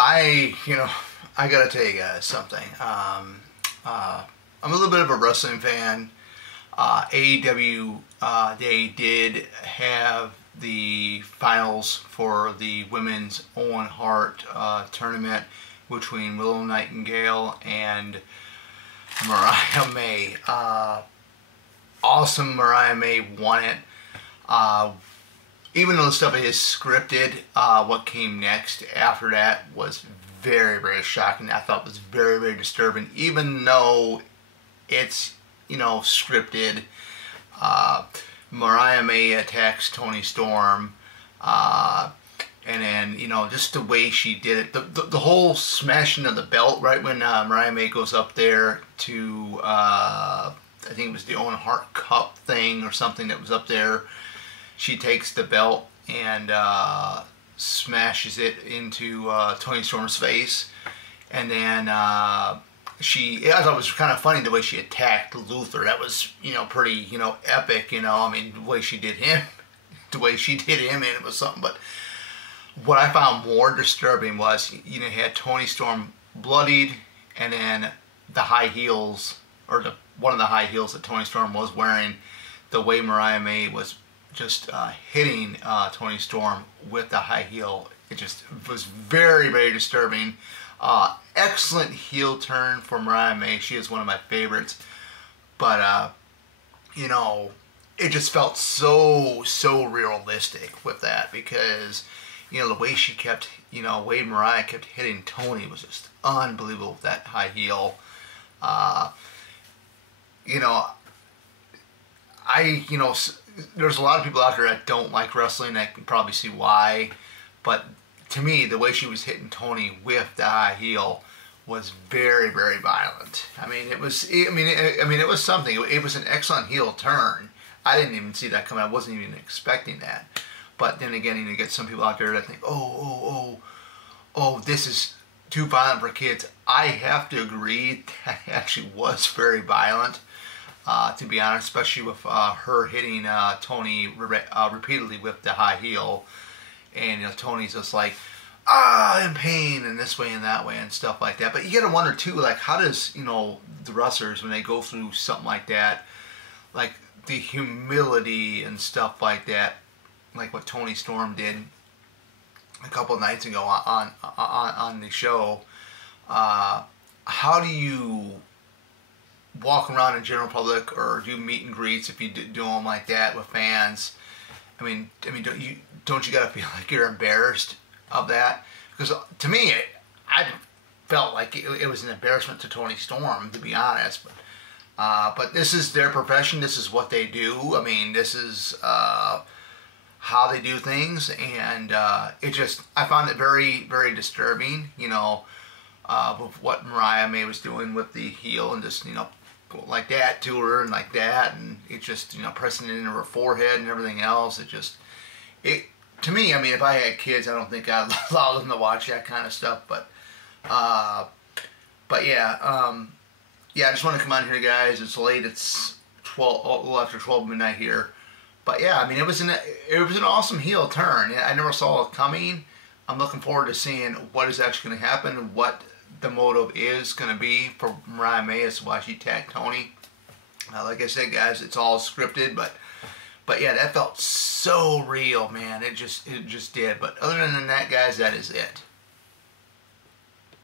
I gotta tell you guys something. I'm a little bit of a wrestling fan. AEW, they did have the finals for the Women's Owen Hart tournament between Willow Nightingale and Mariah May. Awesome, Mariah May won it. Even though the stuff is scripted, what came next after that was very, very shocking. I thought it was very, very disturbing, even though it's, scripted. Mariah May attacks Toni Storm, and then, just the way she did it, the whole smashing of the belt, right when Mariah May goes up there to, I think it was the Owen Hart Cup thing or something that was up there. She takes the belt and smashes it into Toni Storm's face, and then I thought it was kind of funny the way she attacked Luther. That was, pretty, epic, I mean, the way she did him, and it was something. But what I found more disturbing was, you had Toni Storm bloodied, and then the high heels, or one of the high heels that Toni Storm was wearing, the way Mariah May was just hitting Toni Storm with the high heel. It just was very, very disturbing. Excellent heel turn for Mariah May. She is one of my favorites. But, it just felt so realistic with that, because, the way she kept, way Mariah kept hitting Toni was just unbelievable with that high heel. There's a lot of people out there that don't like wrestling. I can probably see why. But to me, the way she was hitting Toni with the high heel was very, very violent. It was something. It was an excellent heel turn. I didn't even see that coming. I wasn't even expecting that. But then again, you get some people out there that think, oh, this is too violent for kids. I have to agree, that actually was very violent. To be honest, especially with her hitting Toni repeatedly with the high heel, and Toni's just like, in pain, and this way and that way and stuff like that. But you gotta wonder too, like, how does the wrestlers, when they go through something like that, like the humility and stuff like that, like what Toni Storm did a couple of nights ago on the show. How do you walk around in general public or do meet and greets if you do them like that with fans? Don't you gotta feel like you're embarrassed of that? Because to me, I felt like it was an embarrassment to Toni Storm, to be honest. But this is their profession. This is what they do. This is how they do things, and I found it very, very disturbing. With what Mariah May was doing with the heel, and just like that to her, and like that, and it just pressing it into her forehead and everything else. To me, if I had kids, I don't think I'd allow them to watch that kind of stuff. But yeah, I just want to come on here, guys. It's late. It's a little after 12 midnight here. But yeah, it was an awesome heel turn. I never saw it coming. I'm looking forward to seeing what is actually going to happen and what the motive is going to be for Mariah May as to why she attacked Toni. Like I said, guys, it's all scripted, but yeah, that felt so real, man. It just did. But other than that, guys, that is it.